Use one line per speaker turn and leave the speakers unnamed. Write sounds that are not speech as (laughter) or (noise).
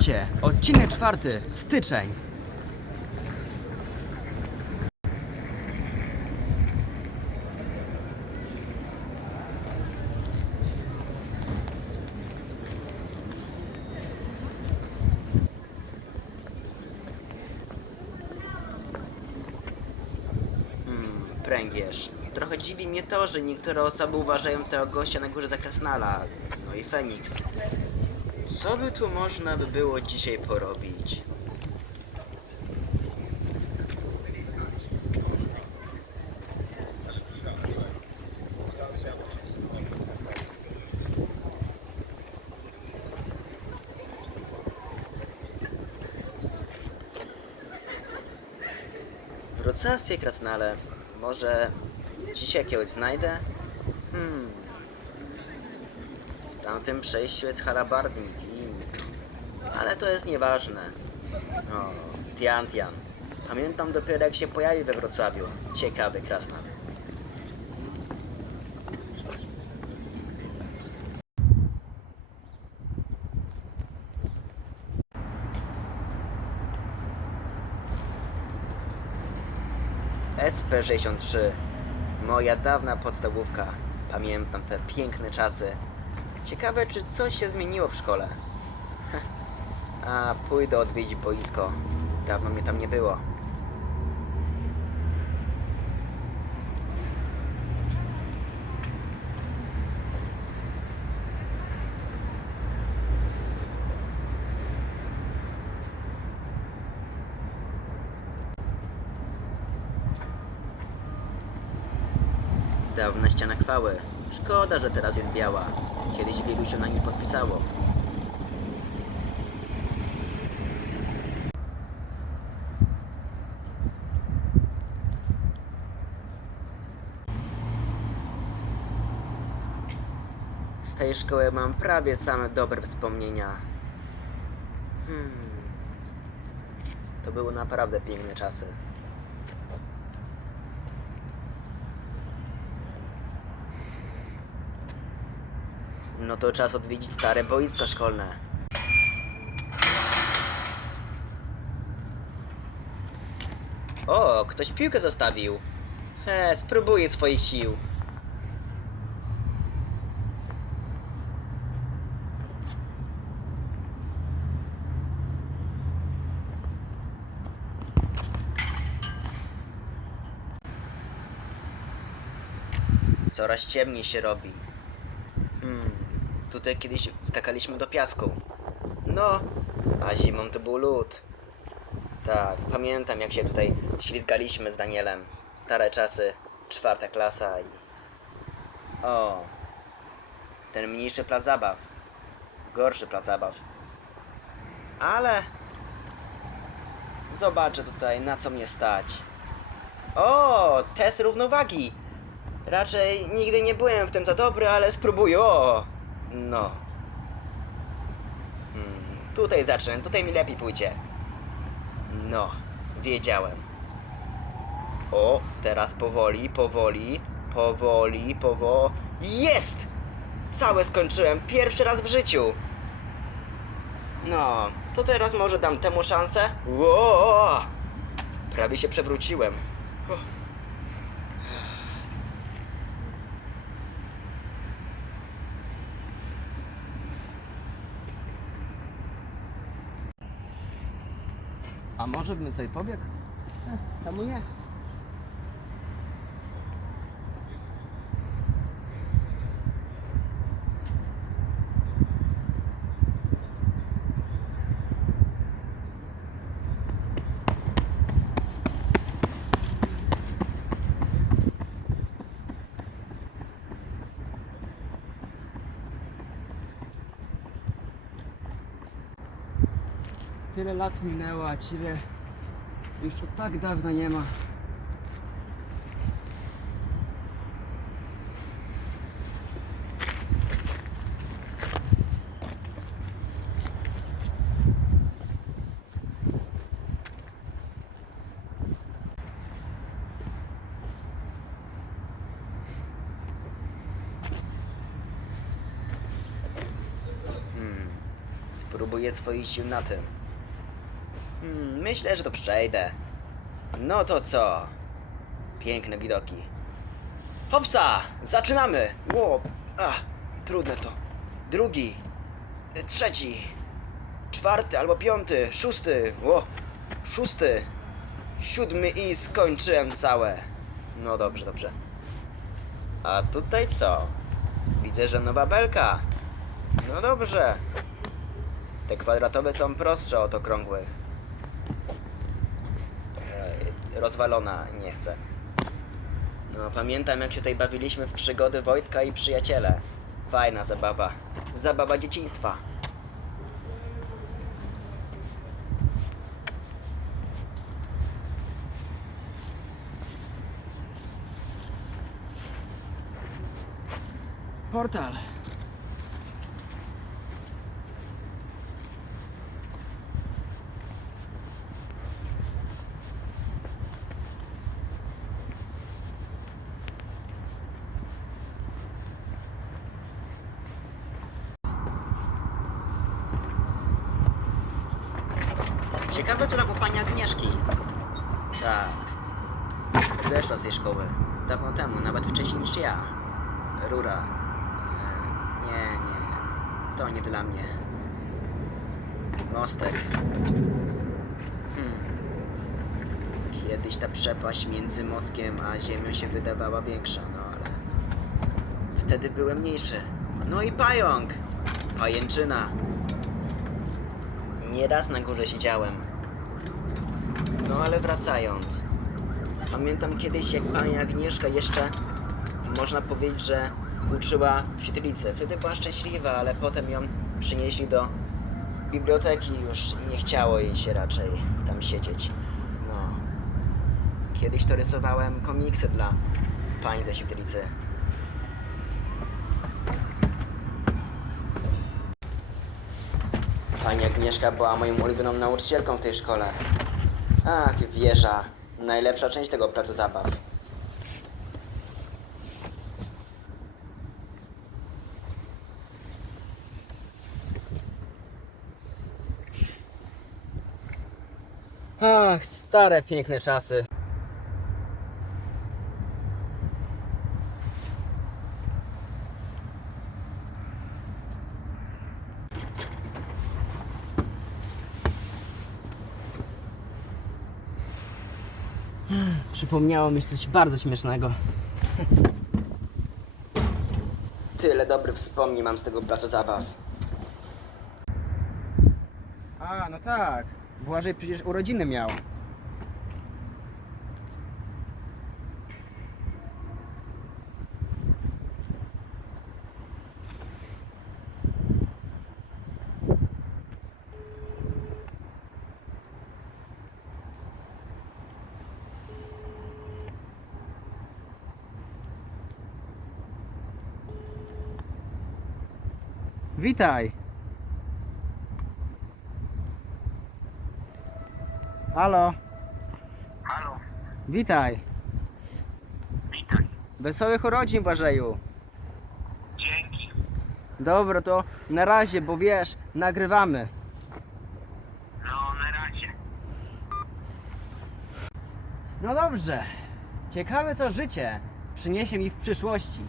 Życie, odcinek czwarty, styczeń.
Hmm, pręgierz. Trochę dziwi mnie to, że niektóre osoby uważają tego gościa na górze za Krasnala. No i Feniks. Co by tu można by było dzisiaj porobić? Wrocławskie Krasnale. Może dzisiaj jakiegoś znajdę? Hmm. Tamtym przejściu jest halabardnik i... Ale to jest nieważne. O, Tian Tian. Pamiętam dopiero jak się pojawił we Wrocławiu. Ciekawy krasnal. SP63. Moja dawna podstawówka. Pamiętam te piękne czasy. Ciekawe, czy coś się zmieniło w szkole. (laughs) A, pójdę odwiedzić boisko. Dawno mnie tam nie było. Dawna ściana chwały. Szkoda, że teraz jest biała. Kiedyś wielu się na niej podpisało. Z tej szkoły mam prawie same dobre wspomnienia. Hmm. To były naprawdę piękne czasy. No to czas odwiedzić stare boisko szkolne. O, ktoś piłkę zostawił. He, spróbuję swoich sił. Coraz ciemniej się robi. Tutaj kiedyś skakaliśmy do piasku. No, a zimą to był lód. Tak, pamiętam jak się tutaj ślizgaliśmy z Danielem. Stare czasy, czwarta klasa i... O, ten mniejszy plac zabaw. Gorszy plac zabaw. Ale... Zobaczę tutaj, na co mnie stać. O, test równowagi. Raczej nigdy nie byłem w tym za dobry, ale spróbuję. O! No. Hmm, tutaj zacznę, tutaj mi lepiej pójdzie. No, wiedziałem. O, teraz powoli, powoli, powoli, powo... Jest! Całe skończyłem, pierwszy raz w życiu. No, to teraz może dam temu szansę. Ło! Prawie się przewróciłem.
A może bym sobie pobiegł? Eh, Czemu Tyle lat minęło, a ciebie już od tak dawno nie ma. Hmm.
Spróbuję swoich sił na tym. Myślę, że to przejdę. No to co? Piękne widoki. Hopsa! Zaczynamy! Ło! Ach, trudne to. Drugi. Trzeci. Czwarty albo piąty. Szósty. Ło! Szósty. Siódmy i skończyłem całe. No dobrze, dobrze. A tutaj co? Widzę, że nowa belka. No dobrze. Te kwadratowe są prostsze od okrągłych. Rozwalona, nie chcę. No, pamiętam jak się tutaj bawiliśmy w przygody Wojtka i przyjaciele. Fajna zabawa. Zabawa dzieciństwa.
Portal.
Ciekawe co u pani Agnieszki. Tak. Wyszła z tej szkoły. Dawno temu, nawet wcześniej niż ja. Rura. E, Nie, nie. To nie dla mnie. Mostek. Hmm. Kiedyś ta przepaść między mostkiem a ziemią się wydawała większa, no ale... Wtedy byłem mniejszy. No i pająk! Pajęczyna. Nieraz na górze siedziałem. No ale wracając. Pamiętam kiedyś jak pani Agnieszka jeszcze, można powiedzieć, że uczyła w świetlicy. Wtedy była szczęśliwa, ale potem ją przynieśli do biblioteki i już nie chciało jej się raczej tam siedzieć. No. Kiedyś to rysowałem komiksy dla pań ze świetlicy. Pani Agnieszka była moją ulubioną nauczycielką w tej szkole. Ach, wieża. Najlepsza część tego placu zabaw.
Ach, stare, piękne czasy. Przypomniało mi się coś bardzo śmiesznego.
Tyle dobrych wspomnień mam z tego placu zabaw.
A, no tak. Błażej przecież urodziny miał. Witaj. Halo,
Halo,
witaj.
witaj.
Wesołych urodzin, Błażeju.
Dzięki.
Dobra, to na razie, bo wiesz, nagrywamy.
No, na razie.
No dobrze. Ciekawe, co życie przyniesie mi w przyszłości.